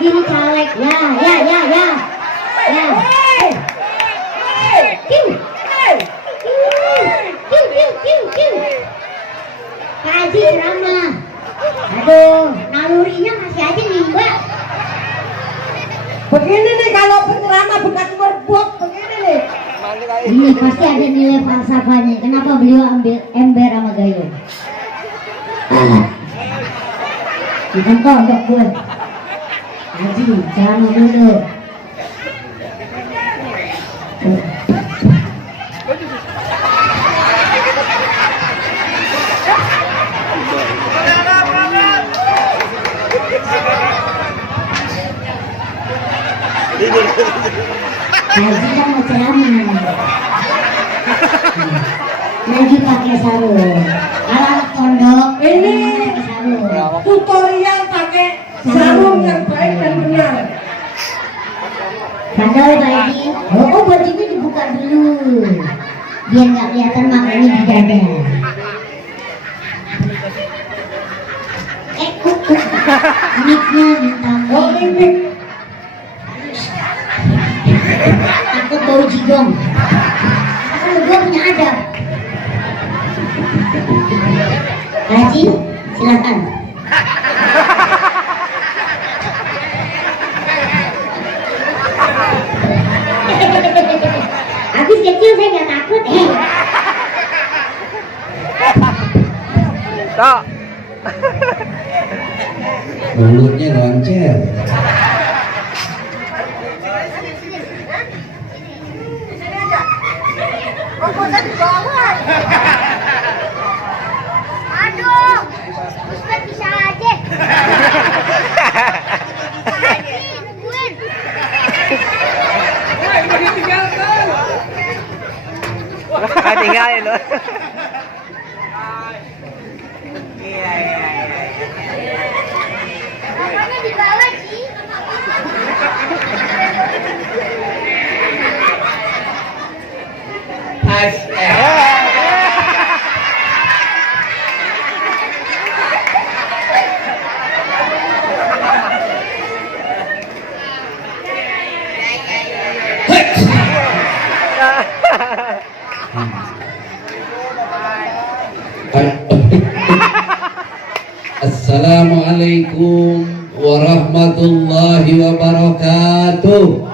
gini caleg. Ya. Kiu. Pak Haji ceramah. Aduh, nalurinya masih aja nih Mbak. Begini nih kalau penceramah bekas berbok begini nih. Ini pasti ada nilai falsafahnya. Kenapa beliau ambil ember sama gayung? Dicontoh untuk gue. Haji, ceramah dulu. Haji kan mau ceramah. Lagi pakai sarung. Alat pondok Ini pakai sarung. tutorial pakai sarung yang baik dan benar. Padahal Pak Haji, bajunya dibuka dulu biar nggak kelihatan makanya di dada. Miknya ditambah. Oh ini Takut bau jigong. Kan gue punya adab. Haji, silakan. Habis kecil saya nggak takut. Tak. Mulutnya loncer. Aduh, Ustaz bisa aja. Haji, nungguin. Tinggalin loh. Namanya di bawah, Ci. Assalamualaikum warahmatullahi wabarakatuh.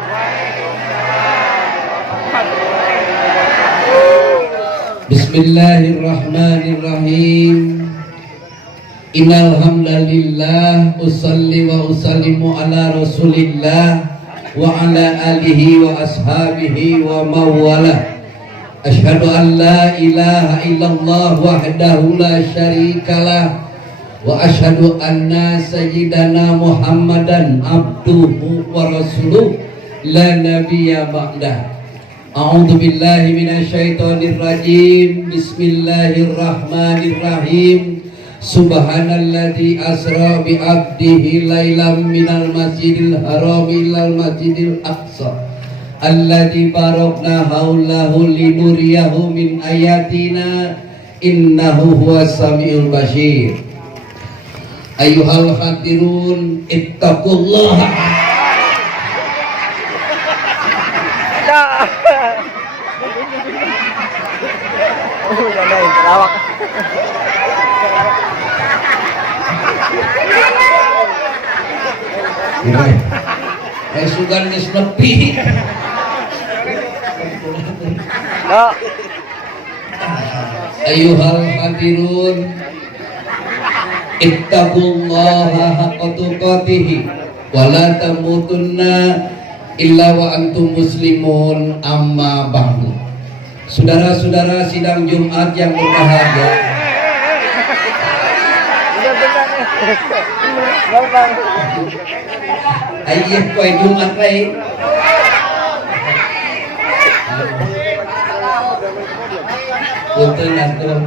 Bismillahirrahmanirrahim. Innal hamdalillah usalli wa usallimu ala Rasulillah wa ala alihi wa ashabihi wa mawalah. Asyhadu an la ilaha illallah wahdahu la syarikalah wa asyhadu anna sayyidana Muhammadan abduhu wa rasuluh la nabiyya ba'dah. A'udzu billahi minasyaitonir rajim. Bismillahirrahmanirrahim. Subhanalladzi asra bi 'abdihi lailam minal masjidil haram ilal masjidil aqsa alladzi barakna haulahu linuriyahu min ayatina innahu huwas samiul basir. Ayyuhal hadirun ittaqullaha. Tak. Lawak. Sugan geus nepi. Tak. Ayyuhal hadirun ittaqullaha haqqa tuqatih wa la tamutunna illa wa antum muslimun, amma ba'du. Saudara-saudara sidang Jumat yang berbahagia, ayyuh poe Jumat bae. Punten atuh.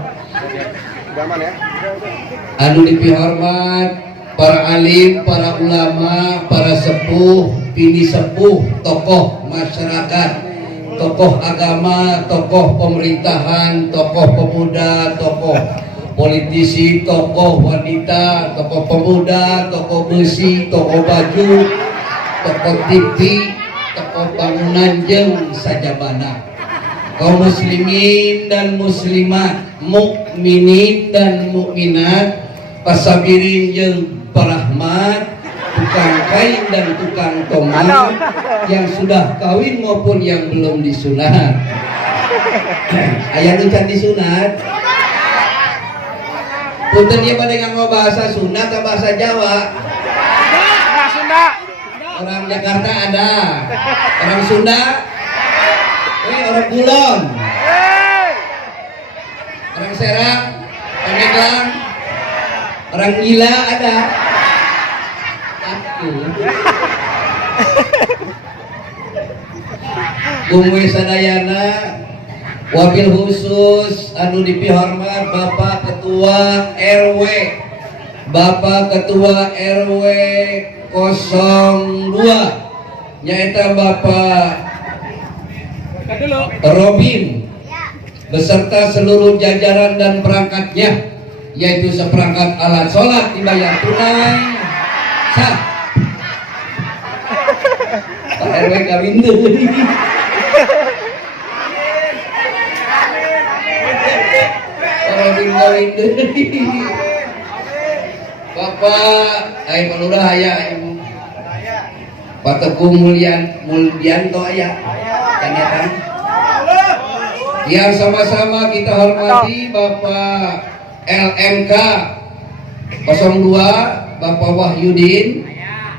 Anu dipihormat para alim, para ulama, para sepuh, bini sepuh, tokoh masyarakat, tokoh agama, tokoh pemerintahan, tokoh pemuda, tokoh politisi, tokoh wanita, tokoh pemuda, tokoh besi, tokoh baju, toko TV, toko bangunan jeung sajabana. Kaum muslimin dan muslimat, mukminin dan mukminat, pasabirin jeung parahmat, tukang kain dan tukang tomat yang sudah kawin maupun yang belum disunat. Aya nu can disunat. Punten dia pada nganggo bahasa Sunda atau bahasa Jawa? Sunda. Orang Jakarta ada, orang Sunda, orang Kulon, orang Serang, Pandeglang, orang Gila ada. Aku. Gumwe sadayana, wabil khusus anu dipihormat Bapak Ketua RW, Bapak Ketua RW 02 nyaeta Bapak Robin beserta seluruh jajaran dan perangkatnya, yaitu seperangkat alat sholat dibayar tunai sah. Pak RW kawin deui. Robin kawin deui. Bapak Lurah aya, Pak Teguh Mulyanto aya, kan? Yang sama-sama kita hormati Bapak LMK 02, Bapak Wahyudin,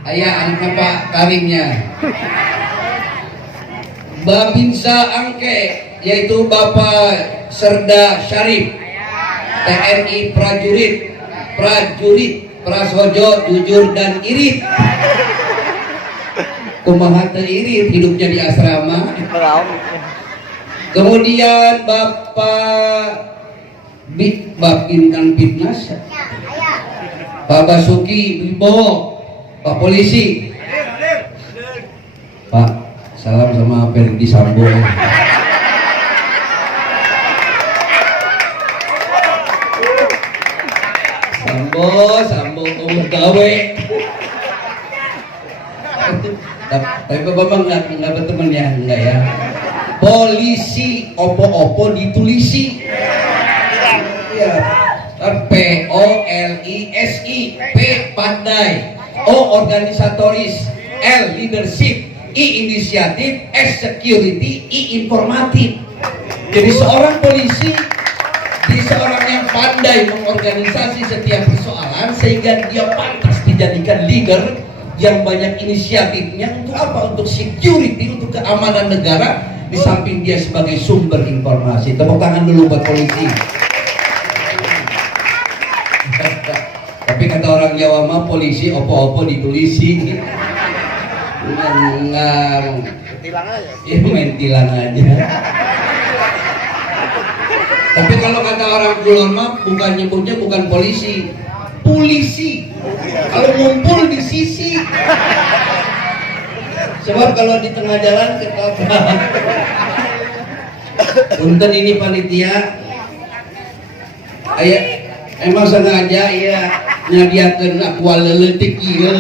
aya anaknya Pak Karimnya. Babinsa Angke, yaitu Bapak Serda Syarif, TNI prajurit prasojo jujur dan irit. Kumaha teu irit hidupnya di asrama. Kemudian Bapak Bintang Fitnas, Pak Basuki Wibowo, Pak Polisi. Pak, salam sama Ferdi Sambo. Sambo kamu gawe. Tapi Bapak nggak berteman ya, enggak ya? Polisi, opo-opo ditulisi. Ya, POLISI, P pandai, O organisatoris, L leadership, I inisiatif, S security, I informatif. Jadi seorang polisi, seorang yang pandai mengorganisasi setiap persoalan sehingga dia pantas dijadikan leader yang banyak inisiatifnya. Untuk apa? Untuk security, untuk keamanan negara, di samping dia sebagai sumber informasi. Tepuk tangan dulu buat polisi. Tapi kata orang Jawa mah polisi opo-opo ditulisi. Tilang aja. Ya main tilang aja. Tapi kalau kata orang Kulon mah bukan nyebutnya bukan polisi, polisi. Kalau ngumpul di sisi. Sebab kalau di tengah jalan ketoprak. Punten ini panitia. Aya emang sengaja ya nyadiakeun akual leutik ieu.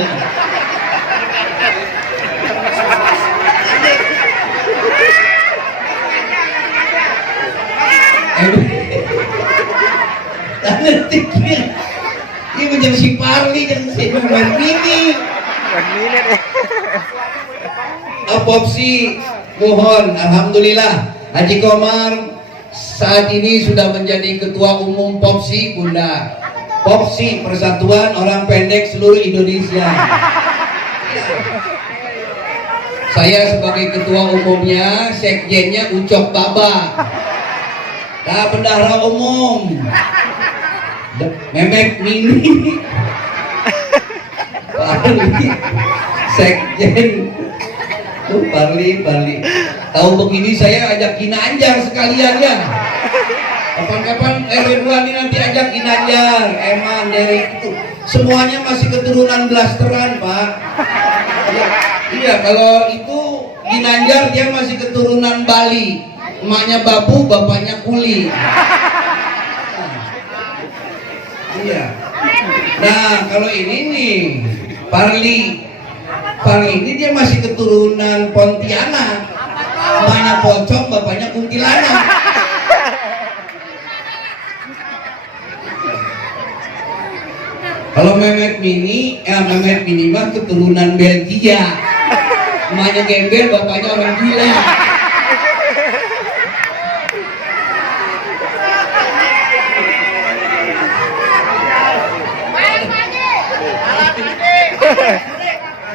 Ini menjadi si Parli dan si Mini. Apopsi mohon, alhamdulillah Haji Komar saat ini sudah menjadi ketua umum Popsi Bunda. Popsi Persatuan Orang Pendek Seluruh Indonesia. Saya sebagai ketua umumnya, sekjennya Ucok Baba. Nah, bendahara umum Memek Mini. Sekjen Parli. Tahu begini saya ajak Ginanjar sekalian ya. Kapan-kapan Ridwan ini nanti ajak Ginanjar, Eman, Derek itu. Semuanya masih keturunan blasteran, Pak. Iya, kalau itu Ginanjar dia masih keturunan Bali. Emaknya Babu, bapaknya Kuli. Iya. Nah, kalau ini nih Parli Kali ini dia masih keturunan Pontianak. Mamanya pocong, bapaknya kuntilanak. Kalau Mehmet Mini mah keturunan Belgia. Mamanya gembel, bapaknya orang gila.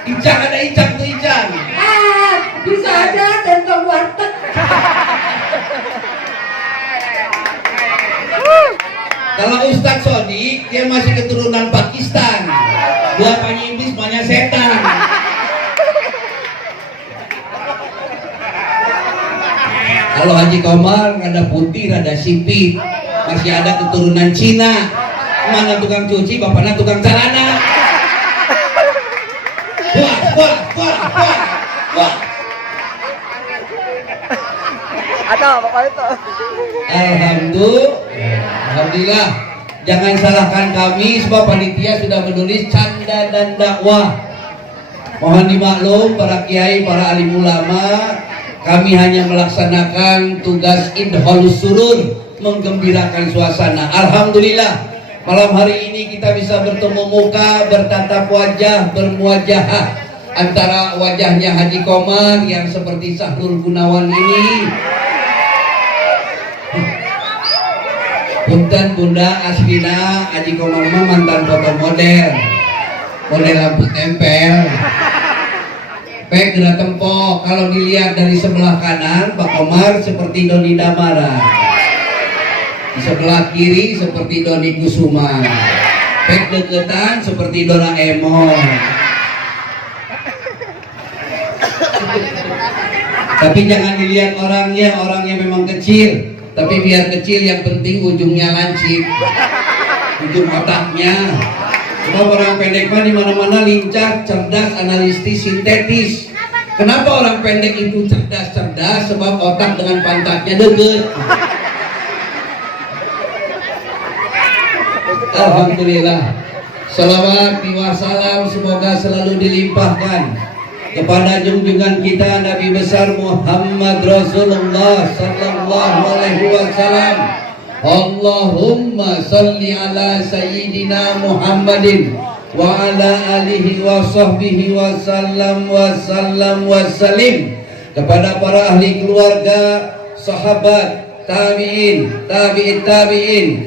Icang, ada Icang tuh Icang. Bisa aja tentang warteg. Kalau Ustadz Sodik, dia masih keturunan Pakistan. Bapaknya iblis, mamanya setan. Kalau Haji Komar, rada putih, rada sipit. Masih ada keturunan Cina. Mana tukang cuci, bapaknya tukang celana. Wah. Ada apa itu? Alhamdulillah. Jangan salahkan kami sebab panitia sudah menulis canda dan dakwah. Mohon dimaklum para kiai, para alim ulama, kami hanya melaksanakan tugas idholus surur, menggembirakan suasana. Alhamdulillah. Malam hari ini kita bisa bertemu muka, bertatap wajah, bermuajahah antara wajahnya Haji Komar yang seperti Sahrul Gunawan ini. Punten bunda aslina Haji Komar mah mantan foto model lampu tempel. Pek gerak tempok. Kalau dilihat dari sebelah kanan Pak Komar seperti Doni Damara, di sebelah kiri seperti Doni Kusuma, pek deketan seperti Doraemon. Tapi jangan dilihat orangnya memang kecil. Tapi biar kecil, yang penting ujungnya lancip, ujung otaknya. Sebab orang pendek mah di mana-mana lincah, cerdas, analitis, sintetis. Kenapa orang pendek itu cerdas? Sebab otak dengan pantatnya deket. Alhamdulillah. Salawat wa salam semoga selalu dilimpahkan kepada junjungan kita Nabi besar Muhammad Rasulullah sallallahu alaihi wasallam. Allahumma salli ala sayyidina Muhammadin wa ala alihi wa sahbihi wa sallam wa sallim. Kepada para ahli keluarga, sahabat, tabi'in,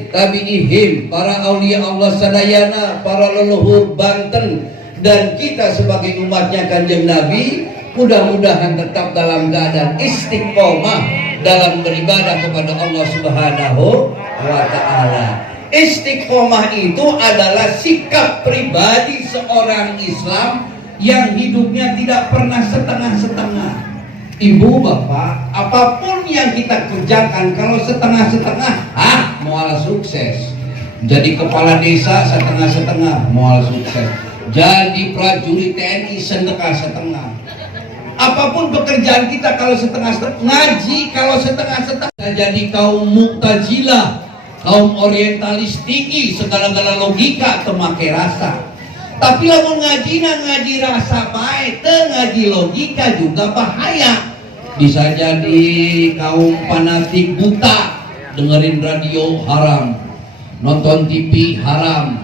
tabi'ihim, para aulia Allah sadayana, para leluhur Banten, dan kita sebagai umatnya Kanjeng Nabi, mudah-mudahan tetap dalam keadaan istiqomah dalam beribadah kepada Allah Subhanahu wa ta'ala. Istiqomah itu adalah sikap pribadi seorang Islam yang hidupnya tidak pernah setengah-setengah. Ibu bapak, apapun yang kita kerjakan kalau setengah-setengah, mual sukses. Jadi kepala desa setengah-setengah, mual sukses. Jadi prajurit TNI setengah-setengah. Apapun pekerjaan kita kalau setengah-setengah, ngaji kalau setengah-setengah, jadi kaum Mu'tazilah, kaum orientalis tinggi, segala-gala logika temake rasa. Tapi lamun ngaji rasa baik, ngaji logika juga bahaya. Bisa jadi kaum fanatik buta, dengerin radio haram, nonton TV haram,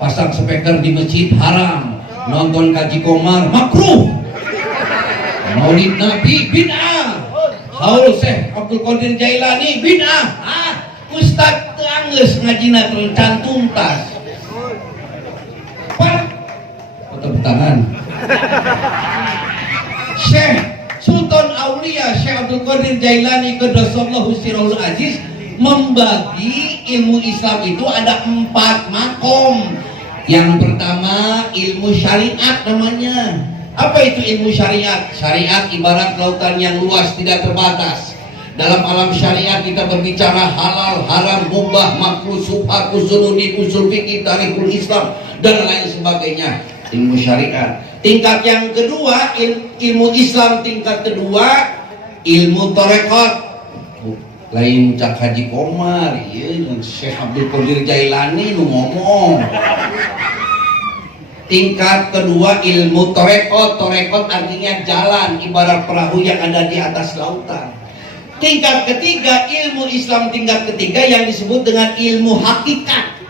pasang speaker di masjid haram, nonton Haji Komar makruh, maulid Nabi bid'ah, haul Syekh Abdul Qadir Jailani bid'ah. Ustaz teanggeus ngajina can tuntas. Tepuk tangan. Syekh Sultan Aulia Syekh Abdul Qadir Jailani qaddasallahu sirrul aziz membagi ilmu Islam itu ada 4 makom. Yang pertama ilmu syariat namanya. Apa itu ilmu syariat? Syariat ibarat lautan yang luas tidak terbatas. Dalam alam syariat kita berbicara halal, haram, mubah, makruh, subhat, usuludin, usul fikih, tarikhul Islam dan lain sebagainya. Ilmu syariat. Tingkat yang kedua ilmu Islam, tingkat kedua ilmu tarekat. Lain Cak Haji Komar, iya, Syekh Abdul Qadir Jailani nu ngomong. Tingkat kedua ilmu torekot. Torekot artinya jalan, ibarat perahu yang ada di atas lautan. Tingkat ketiga ilmu Islam, tingkat ketiga yang disebut dengan ilmu hakikat.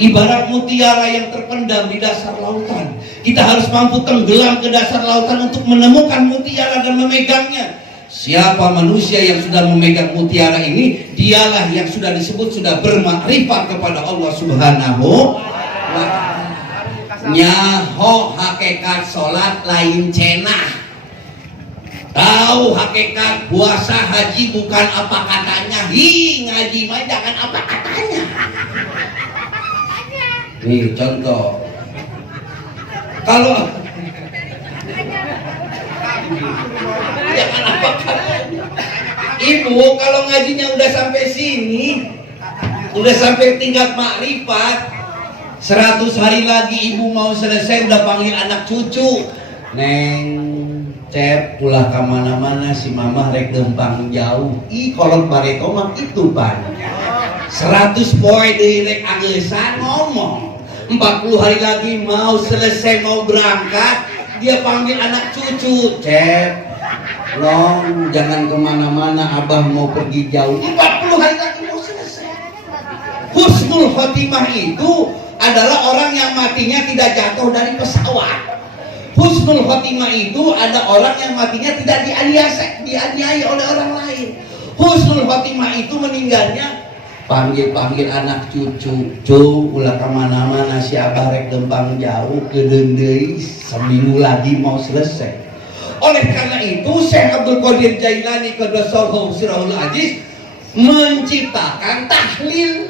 Ibarat mutiara yang terpendam di dasar lautan. Kita harus mampu tenggelam ke dasar lautan untuk menemukan mutiara dan memegangnya. Siapa manusia yang sudah memegang mutiara ini, dialah yang sudah disebut sudah bermakrifat kepada Allah Subhanahu wa ta'ala. Nyaho hakikat sholat lain cenah. Tahu hakikat puasa haji bukan apa katanya. Ngaji mah jangan apa katanya. Nih contoh. Kalau jangan apa katanya. Ibu kalau ngajinya udah sampai sini, udah sampai tingkat makrifat, 100 hari lagi ibu mau selesai udah panggil anak cucu. Neng, Cep, pulah kemana-mana si mama rek dempang jauh. Ih, kolot bareto mah itu pan. 100 poin dari rek anggesan ngomong. 40 hari lagi mau selesai mau berangkat, dia panggil anak cucu. Cep, Long, jangan kemana-mana, abah mau pergi jauh. 40 hari lagi mau selesai. Husnul khotimah itu adalah orang yang matinya tidak jatuh dari pesawat. Husnul khotimah itu ada orang yang matinya tidak dianiaya oleh orang lain. Husnul khotimah itu meninggalnya panggil anak cucu, ulah kemana-mana si abah rek dempang jauh ke dendei, seminggu lagi mau selesai. Oleh karena itu Syekh Abdul Qadir Jailani Qaddasallahu sirrahul aziz menciptakan tahlil.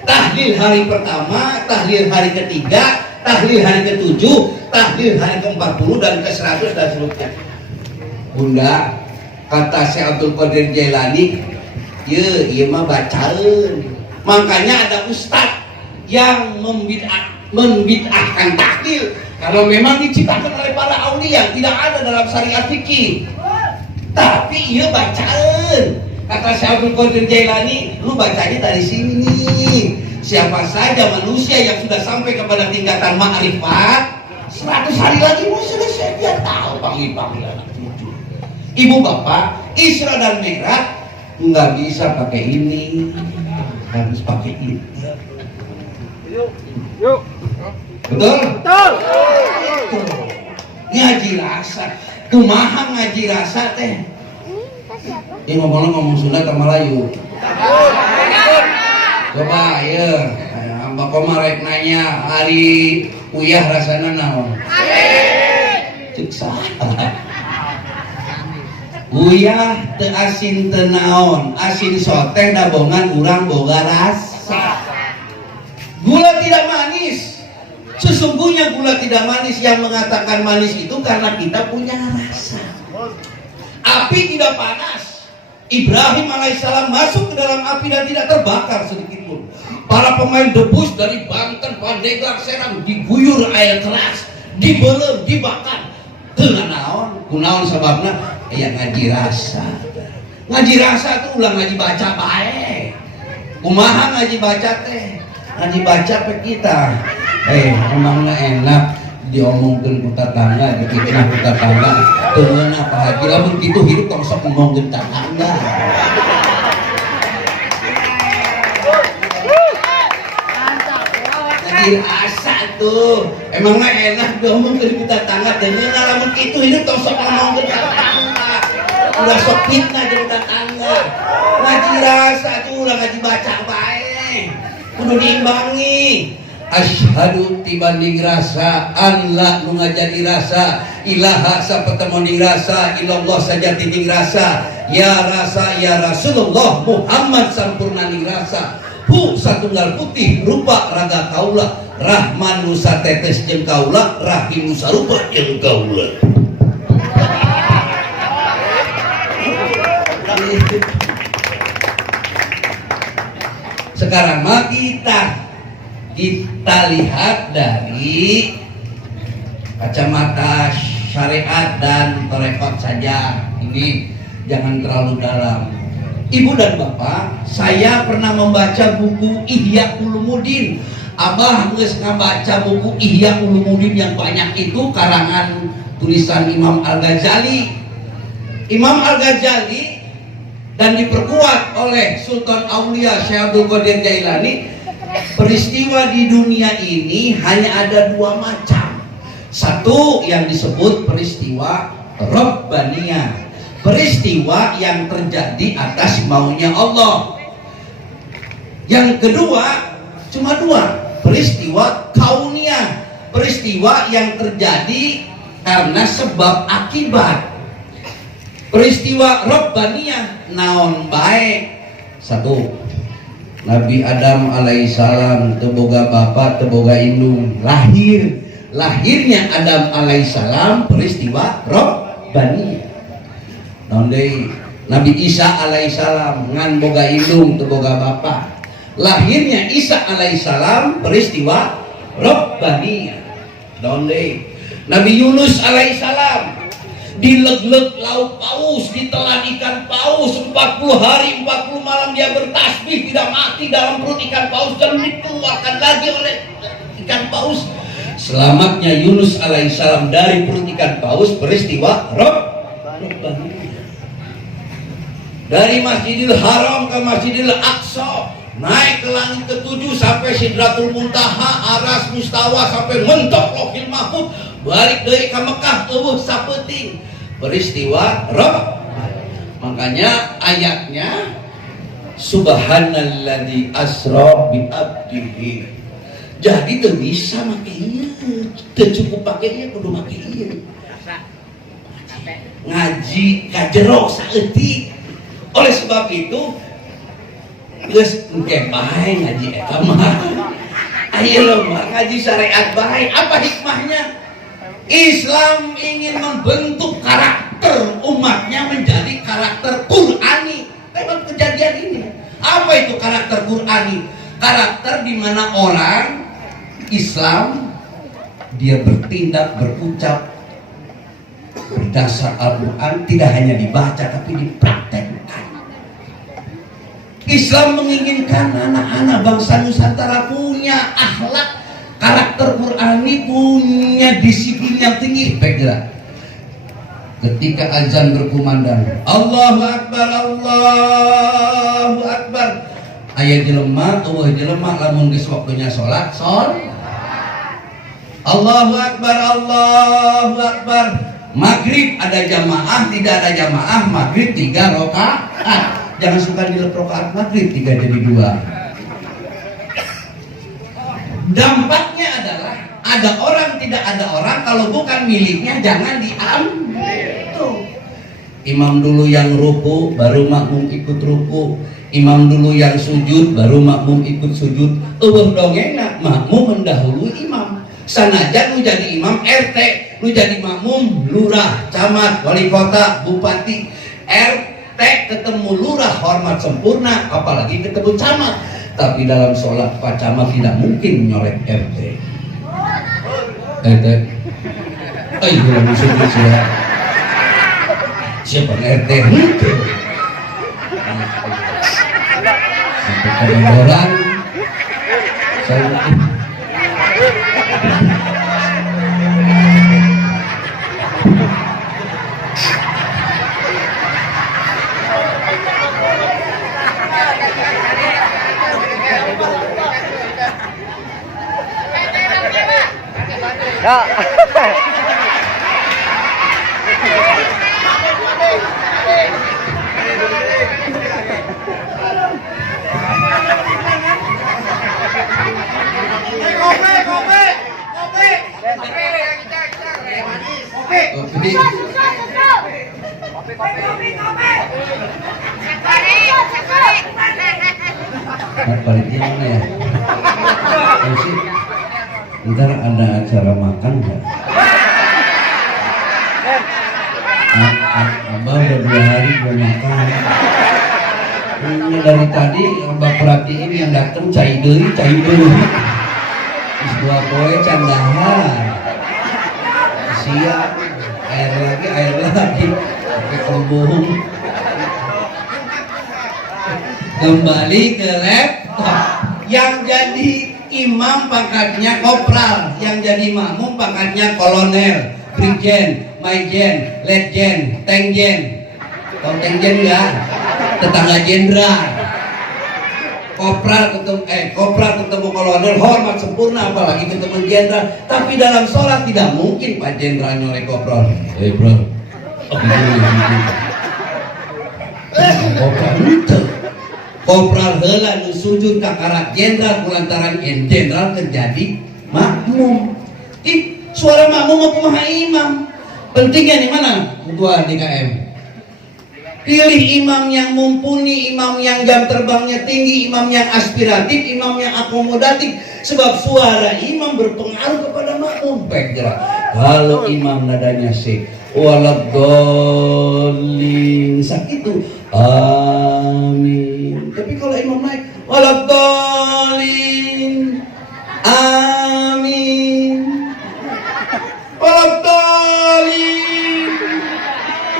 Tahlil hari pertama, tahlil hari ketiga, tahlil hari ke-7, tahlil hari ke-40 dan ke-100 dan seterusnya. Bunda, kata Syekh Abdul Qadir Jailani, iya mah bacaan. Makanya ada ustadz yang membid'ahkan tahlil. Kalau memang diciptakan oleh para aulia, tidak ada dalam syariat fikih. Tapi iya bacaan. Kata Syekh Abdul Qadir Jailani, lu bacanya dari sini nih. Siapa saja manusia yang sudah sampai kepada tingkatan ma'rifat, 100 hari lagi mau selesai, dia tahu panggil anak cucu. Ibu bapak, Isra dan Mi'raj nggak bisa pakai ini, harus pakai itu. Yuk. Betul? Betul. Ngaji rasa, kumaha ngaji rasa teh. Ini ngomong Sunda atau Melayu? Coba ya, Mbak Komar rek nanya hari uyah rasana naon? Cek salah. Uyah teu asin teu naon, asin soteh dabongan urang boga rasa. Gula tidak manis. Sesungguhnya gula tidak manis, yang mengatakan manis itu karena kita punya rasa. Api tidak panas. Ibrahim alaihissalam masuk ke dalam api dan tidak terbakar sedikit pun. Para pemain debus dari Banten, Pandeglang, Serang diguyur air keras, dibelem, dibakar. Dengan naon? Kunaon sebabna? Ya ngaji rasa. Ngaji rasa itu ulah ngaji baca bae. Kumaha ngaji baca teh? Ngaji baca pe kita. Emangnya enak diomongkeun ku tetangga, dipikirna ku tetangga. Teu ngeunah Pak Haji, lamun kitu hidup tong sok ngomongkeun tetangga. Ngaji rasa tuh. Emangnya enak diomongkeun ku tetangga, teu ngeunah lamun kitu hidup tong sok ngomongkeun tetangga. Udah sok fitnah jeung tetangga. Ngaji rasa tuh ulah ngaji baca bae. Kudu diimbangi. Asyhadu tibanding rasa, Allah nu ngajadi rasa, ilaha sapetemoning rasa, ilallah saja tinding rasa, ya rasa ya Rasulullah Muhammad sampurnaning rasa. Hu satunggal putih rupa raga kaula, Rahman nu satetes jeung kaula, Rahim nu sarupa jeung kaula. Sekarang mah kita lihat dari kacamata syariat dan tarekat saja. Ini jangan terlalu dalam. Ibu dan bapak, saya pernah membaca buku Ihya Ulumuddin. Abah geus ngabaca buku Ihya Ulumuddin yang banyak itu karangan tulisan Imam Al-Ghazali. Imam Al-Ghazali dan diperkuat oleh Sultan Aulia Syekh Abdul Qadir Jailani. Peristiwa di dunia ini hanya ada dua macam. Satu yang disebut peristiwa Rabbaniyah, peristiwa yang terjadi atas maunya Allah. Yang kedua cuma dua, peristiwa kauniyah, peristiwa yang terjadi karena sebab akibat. Peristiwa Rabbaniyah naon baik. Satu, Nabi Adam alaihissalam teboga bapak teboga indung, lahirnya Adam alaihissalam peristiwa Rabbaniyah. Naon deui Nabi Isa alaihissalam ngan boga indung teboga bapak, lahirnya Isa alaihissalam peristiwa Rabbaniyah. Naon deui Nabi Yunus alaihissalam dileg-leg laut paus, ditelan ikan paus 40 hari 40 malam dia bertasbih tidak mati dalam perut ikan paus dan dikeluarkan lagi oleh ikan paus. Selamatnya Yunus alaihissalam dari perut ikan paus peristiwa Rabbaniyah. Dari Masjidil Haram ke Masjidil Aqsa, naik ke langit ke-7 sampai Sidratul Muntaha, Aras Mustawa sampai mentok Lauhil Mahfuz, balik deui ka Mekah eueuh sapeuting peristiwa Rabb. Makanya ayatnya subhanalladzi asra bi abdihi. Jadi teu bisa make ieu, teu cukup pake ieu, kudu make ieu. Ngaji ka jero saeutik. Oleh sebab itu geus engke bae ngaji eta mah. Ayo mah ngaji syariat bae. Apa hikmahnya? Islam ingin membentuk karakter umatnya menjadi karakter Qur'ani. Lewat kejadian ini. Apa itu karakter Qur'ani? Karakter di mana orang Islam dia bertindak, berucap berdasar Al-Quran, tidak hanya dibaca tapi dipraktekkan. Islam menginginkan anak-anak bangsa Nusantara punya akhlak, karakter Qur'ani, punya disiplin yang tinggi. Baiklah, ketika azan berkumandang, Allahu Akbar, Allahu Akbar, aya jelema, jelema lamun geus waktunya salat, Allahu Akbar, Allahu Akbar. Maghrib ada jamaah, tidak ada jamaah, maghrib 3 rakaat. Jangan suka dilep rakaat maghrib 3 jadi 2. Dampaknya adalah ada orang tidak ada orang, kalau bukan miliknya jangan diambil. Tuh. Imam dulu yang ruku, baru makmum ikut ruku. Imam dulu yang sujud, baru makmum ikut sujud. Eueuh dongengna makmum mendahului imam. Sanajan lu jadi imam RT, lu jadi makmum lurah, camat, wali kota, bupati, RT ketemu lurah hormat sempurna, apalagi ketemu camat. Tapi dalam sholat Pak Camat tidak mungkin nyolek RT. RT, ayo musuh siapa? Siapa RT itu? Sampai ke orang, saya Ya. Baliknya mana ya? Sih, ntar ada acara makan nggak? Abah udah 2 hari belum makan. Ini dari tadi Abah perhatiin yang datang cai deui. Is 2 poe candahan. Siap, air lagi, pakai kembung. Kembali ke laptop. Yang jadi imam pangkatnya kopral, yang jadi makmum pangkatnya kolonel, brigjen, maijen, letjen, tengjen. Tahu tengjen enggak? Tetangga jenderal. Kopral ketemu kolonel hormat sempurna, apalagi ketemu jenderal. Tapi dalam sholat tidak mungkin Pak Jenderal nyolek kopral. Bro, kopral itu. Kopral heula nu sujud ka karak jenderal kulantaran jenderal terjadi makmum. Suara makmum apa maha imam? Pentingnya di mana? Ketua DKM. Pilih imam yang mumpuni, imam yang jam terbangnya tinggi, imam yang aspiratif, imam yang akomodatif. Sebab suara imam berpengaruh kepada makmum. Baik gerak. Kalau imam nadanya C, waladhdallin, itu amin. Tapi kalau imam naik, waladhdallin, amin, waladhdallin,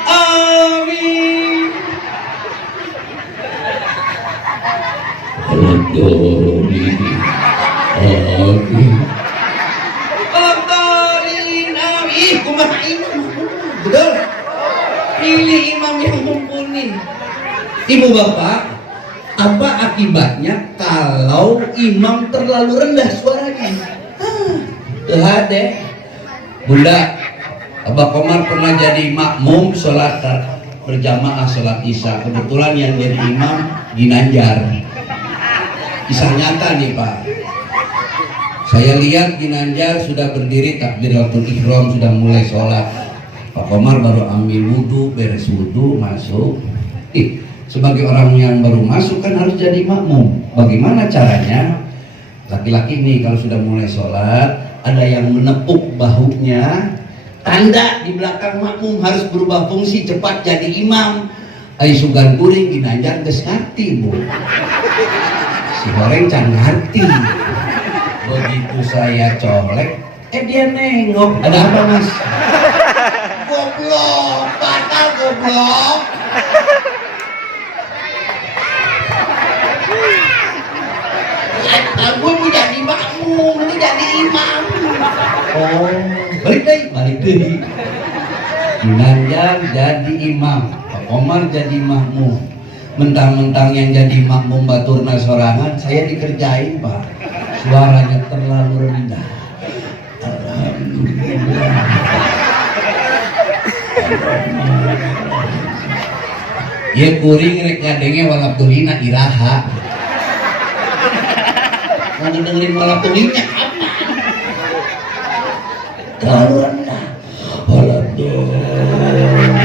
amin. Betul. Pilih imam yang mumpuni. Ibu bapak, apa akibatnya kalau imam terlalu rendah suaranya? Deh, Bunda, Abah Komar pernah jadi makmum sholat berjamaah sholat isya. Kebetulan yang jadi imam Ginanjar. Kisah nyata nih Pak. Saya lihat Ginanjar sudah berdiri takbiratul ihram, sudah mulai sholat. Pak Komar baru ambil wudhu, beres wudhu, masuk. Sebagai orang yang baru masuk kan harus jadi makmum. Bagaimana caranya? Laki-laki nih kalau sudah mulai sholat, ada yang menepuk bahunya, tanda di belakang makmum harus berubah fungsi cepat jadi imam. Ai sugan kuring Ginanjar geus ngarti, Bu. Si goreng can ngarti. Begitu saya colek, dia nengok. Ada apa Mas? Goblok, batal goblok. Gue mau jadi makmum, ini jadi imam. Oh, balik deh. Ginanjar jadi imam, Pak Komar jadi makmum. Mentang-mentang yang jadi makmum baturna sorangan, saya dikerjain Pak. Suaranya terlalu rendah. Alhamdulillah. Ya kuring rek ngadenge walabdulina iraha. Mau dengerin walabdulinya apa? Terlalu rendah. Walabdulina.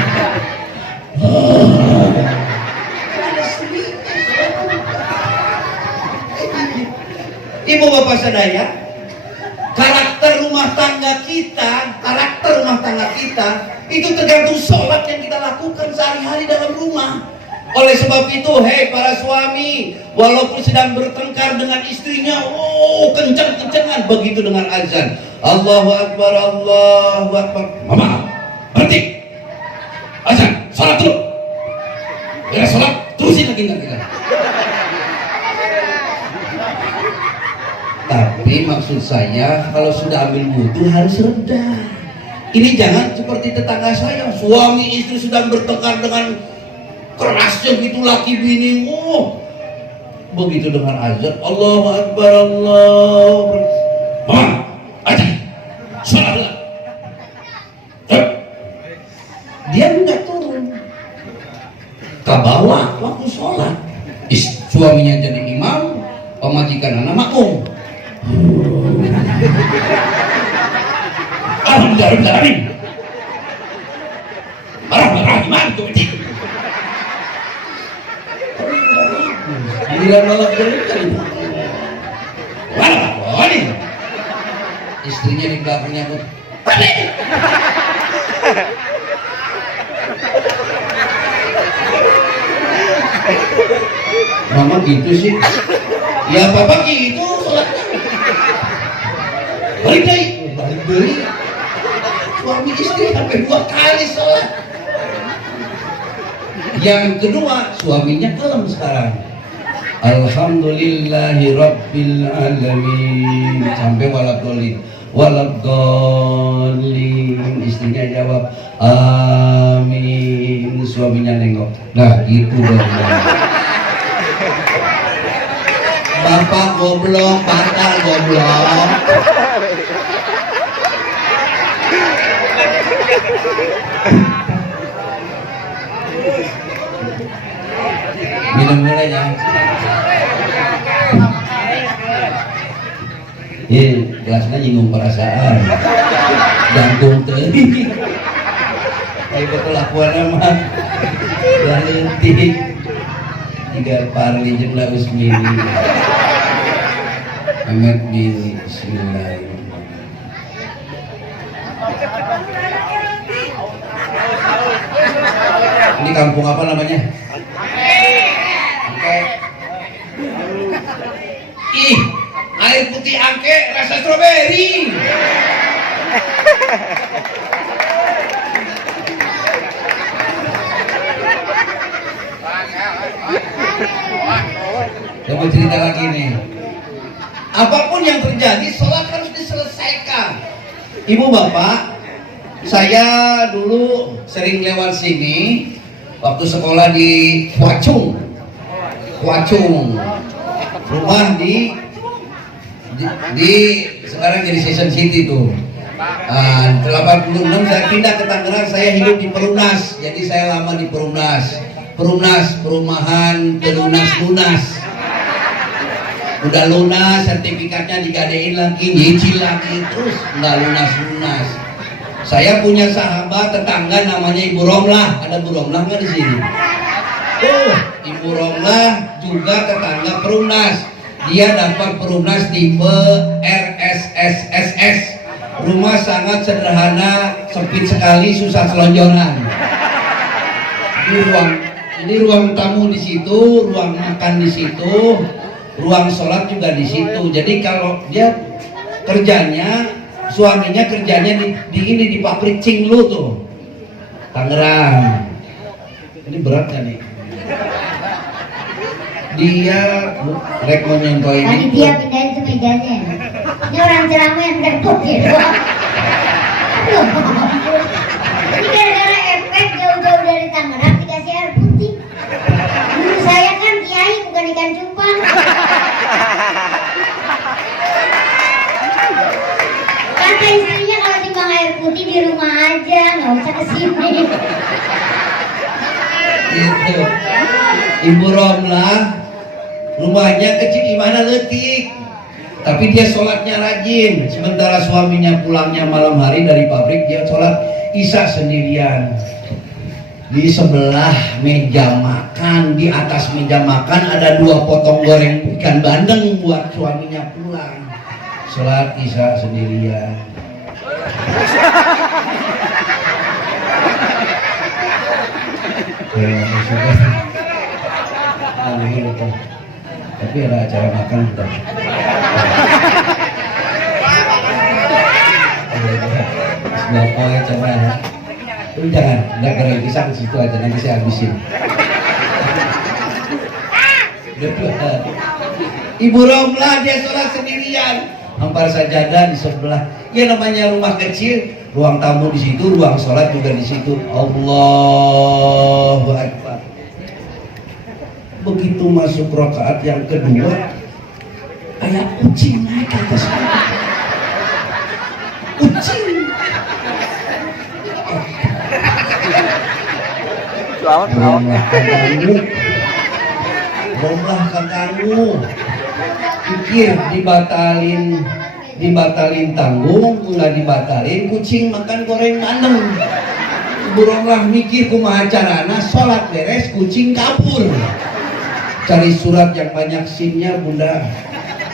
Ibu bapak sadaya, karakter rumah tangga kita itu tergantung sholat yang kita lakukan sehari-hari dalam rumah. Oleh sebab itu, hei para suami, walaupun sedang bertengkar dengan istrinya, kencang-kencangan, begitu dengan azan, Allahu Akbar, Allahu Akbar. Mama, berhenti, azan, sholat dulu. Ya sholat, terusin lagi kita. Tapi maksud saya kalau sudah ambil wudhu harus rendah. Ini jangan seperti tetangga saya, suami istri sedang bertengkar dengan kerasnya gitu laki bini. Begitu dengan azan, Allahu Akbar, Allahu Akbar. Mama, azan, sholat. Dia enggak turun ke bawah waktu sholat. Suaminya jadi imam, pemajikan anak makmum. Alhamdulillah, Ar-Rahman tuh. Gila malah berkali. Wah, ini istrinya di belakangnya pun. Mama gitu sih. Ya papa gitu sholatnya. Balik deh. Suami istri sampai 2 kali sholat. Yang kedua, suaminya kelem sekarang. Alhamdulillahi Rabbil Alamin sampai waladhdallin. Istrinya jawab amin, suaminya nengok. Nah itu dong. Bapak goblok, batal goblok. Minum mulai ya. Gelasnya nyinggung perasaan. Jantung teuing. Ayo betul akuanna mah. Leutik. Tiga parli jeung la usmini. Amet bin bismillahirrahmanirrahim. Ini kampung apa namanya? Angke. Ih, air putih Angke rasa stroberi. Saya mau cerita lagi nih. Apapun yang terjadi, sholat harus diselesaikan. Ibu bapak, saya dulu sering lewat sini waktu sekolah di Huacung, rumah di sekarang jadi Season City tuh. 86 saya pindah ke Tangerang, saya hidup di Perumnas, jadi saya lama di Perumnas, perumahan lunas. Udah lunas, sertifikatnya digadein lagi, nyicil lagi, terus nggak lunas. Saya punya sahabat tetangga namanya Ibu Romlah. Ada Bu Romlah nggak di sini? Ibu Romlah juga tetangga Perumnas. Dia dapat Perumnas tipe RSSSS. Rumah sangat sederhana, sempit sekali, susah selonjoran. Ini ruang tamu di situ, ruang makan di situ, ruang sholat juga di situ. Jadi kalau dia kerjanya, suaminya kerjanya di pabrik Cinglu tuh, Tangerang. Ini berat kan nih? Dia rek menyentuh ini. Tadi dia pindahin ke mejanya. Ini orang ceramah yang repot gitu. Ini gara-gara efek jauh-jauh dari Tangerang dikasih air putih. Dulu saya kan kiai bukan ikan cupang. Kata istrinya kalau timbang air putih di rumah aja, nggak usah kesini. Gitu. Ibu Romlah rumahnya kecil gimana letik, tapi dia sholatnya rajin. Sementara suaminya pulangnya malam hari dari pabrik, dia sholat isya sendirian. Di sebelah meja makan, di atas meja makan ada 2 potong goreng ikan bandeng buat suaminya pulang. Sholat isya sendirian. Tapi ada acara makan udah. Berapa acara? Jangan keren pisang di situ aja, nanti saya habisin. Ibu Romlah dia sholat sendirian, hampar sajadah di sebelah. Ya namanya rumah kecil, ruang tamu di situ, ruang sholat juga di situ. Allahu Akbar. Begitu masuk rakaat yang kedua, ayat kucing naik ke atas. Kucing. Romlah kakakmu. Pikir dibatalin tanggung, nggak dibatalin, kucing makan goreng bandeng. Ibu Romlah mikir kumaha carana, sholat beres, kucing kabur. Cari surat yang banyak sinnya bunda.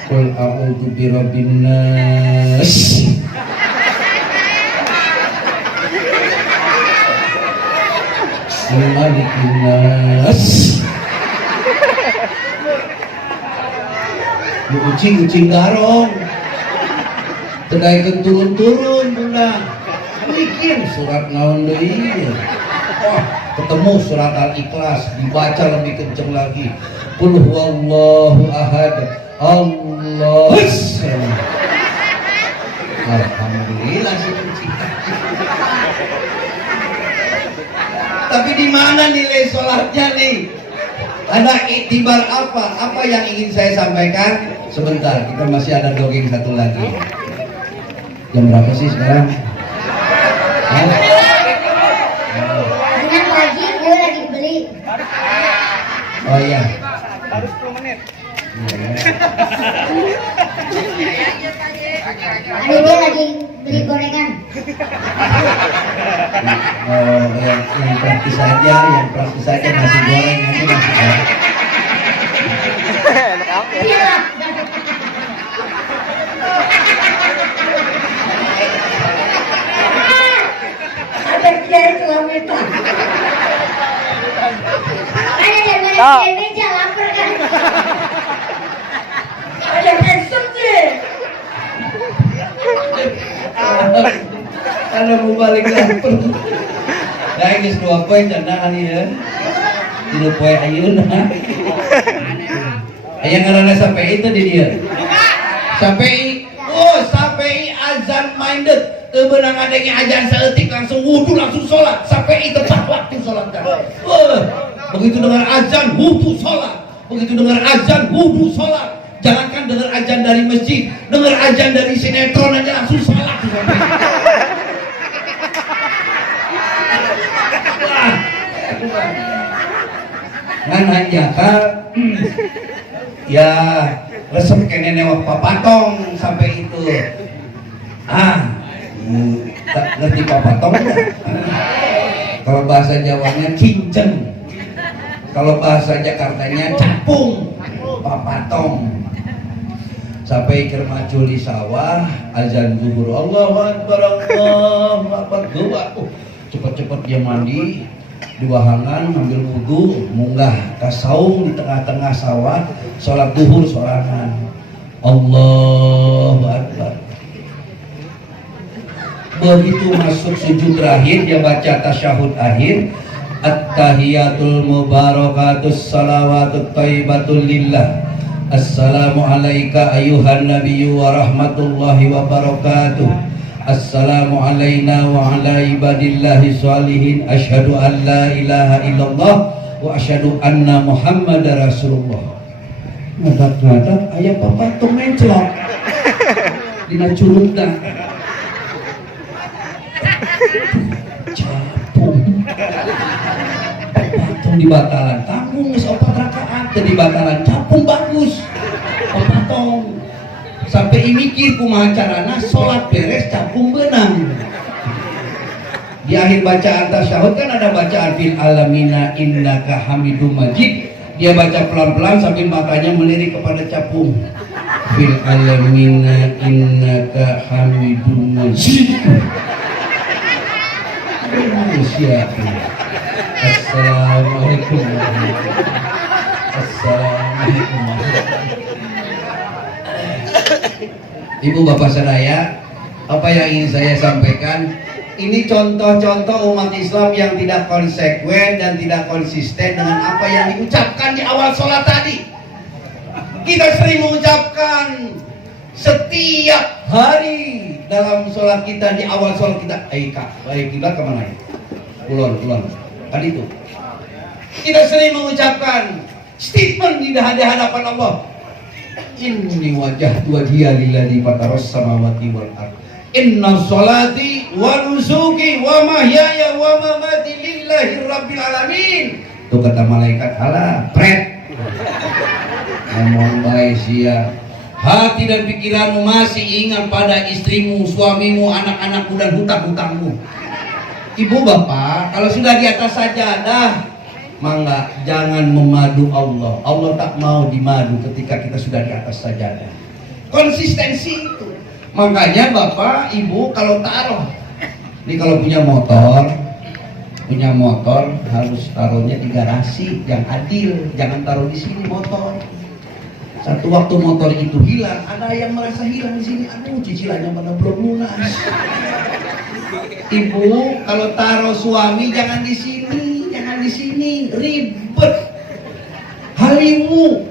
Qul a'udzu birabbin nas. Malikin nas. Kucing garong. Tedaikeun turun bunda. Mikir surat naon deui. Wah. ketemu surat Al-Ikhlas, dibaca lebih kenceng lagi. Qul huwallahu ahad, Allahus samad. Alhamdulillah sih cinta. Tapi di mana nilai sholatnya nih? Ada iktibar apa? Apa yang ingin saya sampaikan? Sebentar, kita masih ada dongeng satu lagi. Jam berapa sih sekarang? Dengan pagi gue lagi beli. Oh iya. Harus 10 menit. Ada dia lagi beli gorengan. Oh, yang praktis saja, nasi goreng nanti nasi goreng. Enak apa? Iya. Ada kiai kelamita. Ada dari meja lapar kan. Ada pensum sih. Ada mau balik lapar. Nah ini 2 poin candaan ya. 2 poin ayun. Yang ngarana sampai itu di dia. Sampai sampai azan minded. Tebenang adanya azan seetik langsung wudu langsung sholat. Sampai itu tepat waktu sholat kan. Begitu dengar azan wudu sholat. Begitu dengar azan wudu sholat. Jangankan dengar azan dari masjid, dengar azan dari sinetron aja langsung sholat. Ngan hanya ya resep kene newak papatong sampai itu tak ngerti papatong enggak? Kalau bahasa Jawanya kinceng, kalau bahasa Jakartanya capung papatong. Sampai kermacul di sawah azan zuhur Allahu akbar Allahu akbar cepet-cepet dia mandi di wahangan ambil wudu munggah ke saung di tengah-tengah sawah sholat zuhur sorangan Allahu akbar. Begitu masuk sujud terakhir dia baca tasyahud akhir at-tahiyatul mubarakatus salawatut thayyibatul lillah. Assalamu alayka ayuhan nabiyyu wa rahmatullahi wa barakatuh. Assalamu alayna wa ala ibadillahi sholihin. Asyhadu an la ilaha illallah wa asyhadu anna muhammadar rasulullah. Ngadak-ngadak aya papatung menclok dina curugna. Capung papatung di batalan tanggung geus 4 rakaat teh di batalan capung bagus papatung sampai mikir kumaha carana salat beres capung beunang. Di akhir bacaan tasyahud kan ada bacaan fil alamina innaka hamidum majid. Dia baca pelan-pelan sambil matanya melirik kepada capung. Fil alamina innaka hamidum majid. Assalamualaikum warahmatullahi wabarakatuh. Ibu bapak sadaya, apa yang ingin saya sampaikan, ini contoh-contoh umat Islam yang tidak konsekuen dan tidak konsisten dengan apa yang diucapkan di awal sholat tadi. Kita sering mengucapkan setiap hari dalam sholat kita, di awal sholat kita, kiblat kemana ya? Kulon. Tadi itu. Kita sering mengucapkan statement di hadapan Allah. Inni wajjahtu wajhiya lilladzi fataras samawati wal ardh. Inna sholati wa nusuki wa mahyaya wa mamati lillahi rabbil alamin. Itu kata malaikat Allah, pret. Ngomong baik sia. Hati dan pikiranmu masih ingat pada istrimu, suamimu, anak-anakmu dan hutang-hutangmu. Ibu bapak, kalau sudah di atas sajadah, mangga jangan memadu Allah. Allah tak mau dimadu ketika kita sudah di atas sajadah. Konsistensi itu. Makanya bapak, ibu kalau taruh, ini kalau punya motor harus taruhnya di garasi yang adil, jangan taruh di sini motor. Satu waktu motor itu hilang, ada yang merasa hilang di sini, aduh cicilannya mana belum lunas. Ibu kalau taruh suami jangan di sini, jangan ini ribet. Halimu.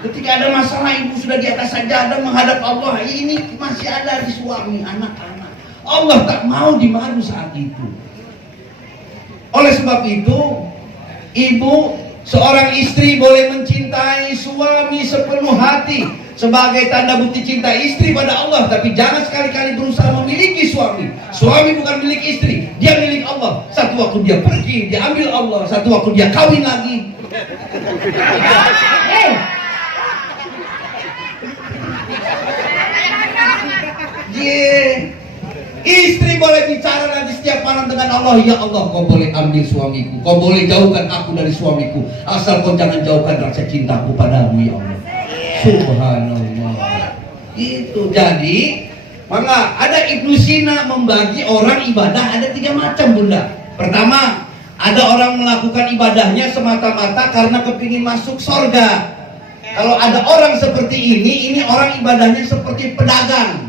Ketika ada masalah ibu sudah di atas sajadah menghadap Allah, ini masih ada di suami, anak-anak. Allah tak mau dimadu saat itu. Oleh sebab itu, ibu, seorang istri boleh mencintai suami sepenuh hati sebagai tanda bukti cinta istri pada Allah, tapi jangan sekali-kali berusaha memiliki suami. Suami bukan milik istri, dia milik Allah. Satu waktu dia pergi, dia ambil Allah. Satu waktu dia kawin lagi. Istri boleh bicara nanti setiap malam dengan Allah, ya Allah, kau boleh ambil suamiku, kau boleh jauhkan aku dari suamiku, asal kau jangan jauhkan rasa cintaku padamu, ya Allah. Subhanallah. Itu jadi, maka ada Ibnu Sina membagi orang ibadah ada 3 macam, Bunda. Pertama, ada orang melakukan ibadahnya semata-mata karena kepingin masuk surga. Kalau ada orang seperti ini orang ibadahnya seperti pedagang.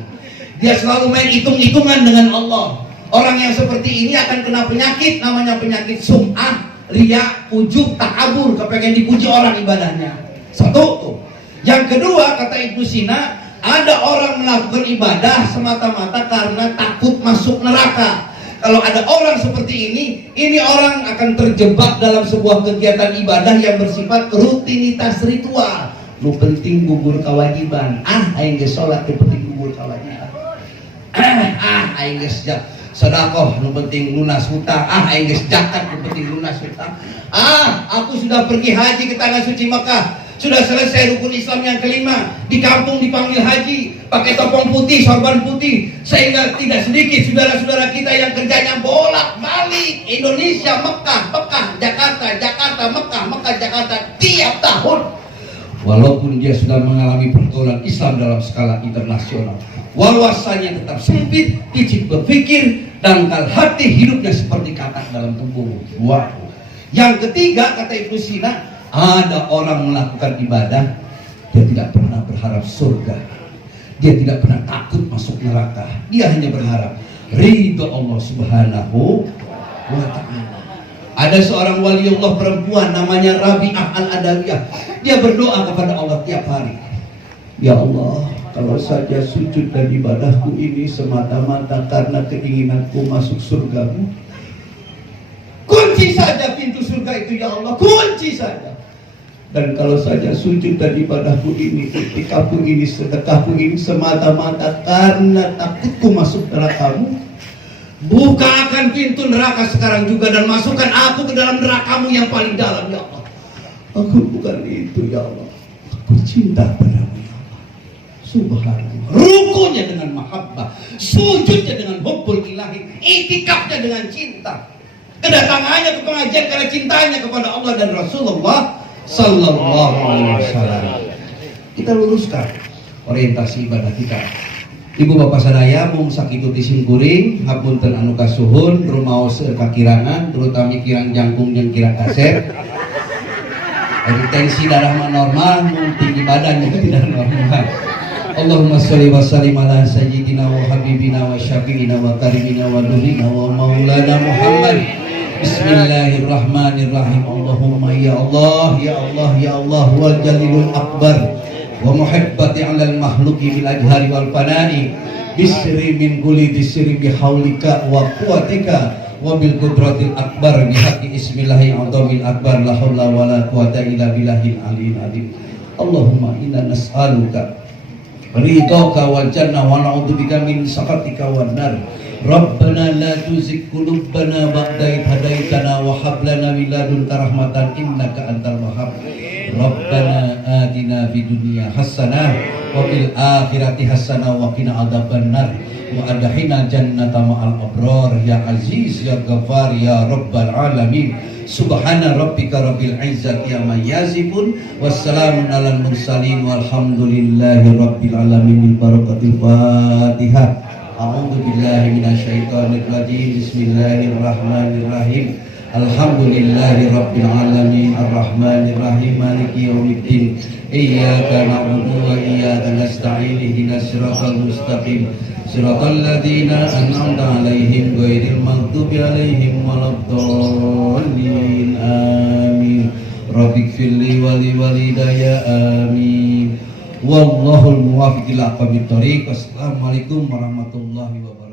Dia selalu main hitung-hitungan dengan Allah. Orang yang seperti ini akan kena penyakit, namanya penyakit sum'ah, riya, ujub, takabur, kepengen dipuji orang ibadahnya. Satu tuh. Yang kedua, kata Ibnu Sina, ada orang melakukan ibadah semata-mata karena takut masuk neraka. Kalau ada orang seperti ini orang akan terjebak dalam sebuah kegiatan ibadah yang bersifat rutinitas ritual. Lu penting gugur kewajiban. Aing geus salat teu penting gugur kewajiban. Aing geus sedekah nu penting lunas hutang. Aing geus zakat nu penting lunas hutang. Aku sudah pergi haji ke tanah suci Makkah. Sudah selesai rukun Islam yang kelima. Di kampung dipanggil haji, pakai topeng putih, sorban putih. Sehingga tidak sedikit saudara-saudara kita yang kerjanya bolak-balik Indonesia, Mekah, Jakarta, Mekah, Jakarta tiap tahun. Walaupun dia sudah mengalami pergaulan Islam dalam skala internasional, wawasannya tetap sempit, picik berpikir, dangkal hati, hidupnya seperti katak dalam tubuh. Yang ketiga, kata Ibnu Sina, ada orang melakukan ibadah, dia tidak pernah berharap surga, dia tidak pernah takut masuk neraka, dia hanya berharap ridho Allah Subhanahu wa ta'ala. Ada seorang waliullah perempuan namanya Rabi'ah Al-Adawiyah. Dia berdoa kepada Allah tiap hari, ya Allah, kalau saja sujud dan ibadahku ini semata-mata karena keinginanku masuk surgamu, kunci saja pintu surga itu, ya Allah, kunci saja. Dan kalau saja sujud dan ibadahku ini, itikaku ini, sedekahku ini semata-mata karena takutku masuk nerakamu, bukakan pintu neraka sekarang juga dan masukkan aku ke dalam nerakamu yang paling dalam, ya Allah. Aku bukan itu, ya Allah, aku cinta padamu, ya Allah. Subhanallah. Rukunya dengan mahabbah, sujudnya dengan hubbul ilahi, itikafnya dengan cinta, kedatangannya ke pengajian karena cintanya kepada Allah dan Rasulullah Sallallahu Alaihi Wasallam. Kita luruskan orientasi ibadah kita. Ibu bapak sadaya mung sakitu tisim kuring hapunten anu kasuhun rumaos kakirangan, terutama kirang jangkung jeung kirang kaset. Jadi tensi darah normal, mung tinggi badan tidak normal. Allahumma sholli wa sallim ala sayyidina wa habibina wa syafi'ina wa karimina wa nurina wa maulana Muhammad. Bismillahirrahmanirrahim. Allahumma ya Allah, ya Allah, ya Allah wal jalilul akbar wa muhibbati alal mahluki bil ajhari wal fanai bisri min guli disri bihaulika wa quwatika wa bil qudratil akbar bihaqqi ismillahi azamil akbar la haula wa la quwata illa billahil aliyil azim. Allahumma inna nas'aluka ridhaka wal jannah wa na'udzubika min sakhatika wan nar. Rabbana la tuzigh qulubana ba'da idh hadaitana wa hab lana min ladunka rahmatan innaka antal wahhab. Rabbana atina fid dunya hasanah wa fil akhirati hasanah wa qina adzabannar wa adkhilna jannata ma'al abrar ya aziz ya ghafar ya rabbal alamin. Subhana rabbika rabbil izzati amma yasifun wassalamun alal mursalin walhamdulillahi rabbil alamin. Barakatul Fatihah. A'udzu billahi minasyaitonir rajim. Bismillahirrahmanirrahim. Alhamdulillahi rabbil alamin arrahmanir rahim maliki yaumiddin iyyaka na'budu wa iyyaka nasta'in ihdinas siratal mustaqim siratal ladzina an'amta 'alaihim ghairil maghdubi 'alaihim waladdallin amin rabbighfirli wa li walidayya amin wallahul muwaffiq ila aqwamit thoriq. Assalamualaikum warahmatullahi wabarakatuh.